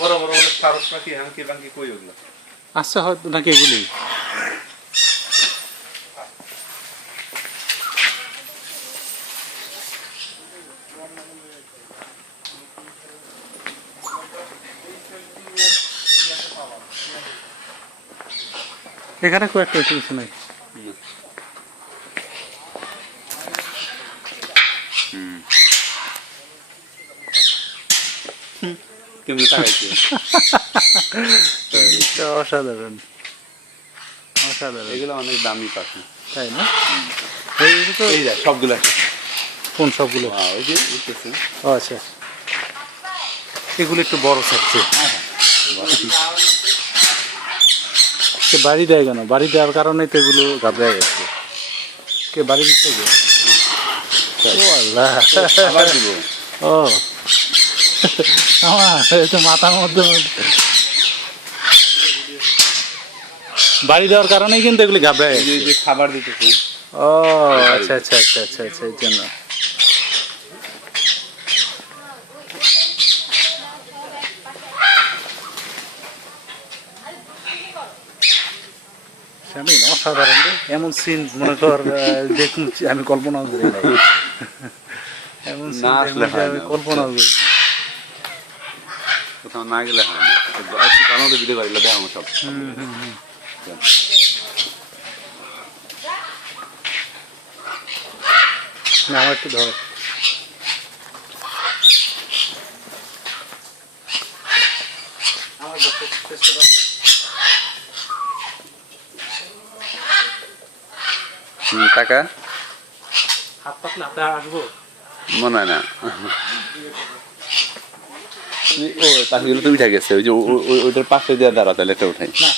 বড় বড় অনেক সারস পাখি হাঙ্কি পাঙ্কি কই ওগুলো আচ্ছা হয়তো নাকি এগুলি এখানে কয়েকটা কিছু নাই কেমনি তাকাইছে অসাধারণ অসাধারণ এগুলো অনেক দামি পাখি তাই না এই তো এই যা সবগুলো কোন সবগুলো ওই যে উঠতেছে ও আচ্ছা এগুলো একটু বড় থাকছে বাড়ি দেয় কেন বাড়ি দেওয়ার কারণে তো এগুলো ঘাবড়ে গেছে কে বাড়ি দিচ্ছে ও আল্লাহ আবার দিব ও আমার তো মাথার মধ্যে বাড়ি দেওয়ার কারণেই কিন্তু এগুলি ঘাবড়ে গেছে যে খাবার দিতেছে ও আচ্ছা আচ্ছা আচ্ছা আচ্ছা আচ্ছা এই জন্য অসাধারণ এমন সিন মনে কর দেখুন আমি কল্পনাও করি নাই এমন সিন আমি কল্পনাও করি কোথাও না গেলে হয় না ভিডিও করি দেখাবো সব না আমার একটু ধর টাকা হাত পাতলে হাতে আসবো মনে হয় না ও পাখিগুলো তো উঠে গেছে ওই যে ওইটার পাশে দিয়ে দাঁড়া তাহলে এটা উঠাই না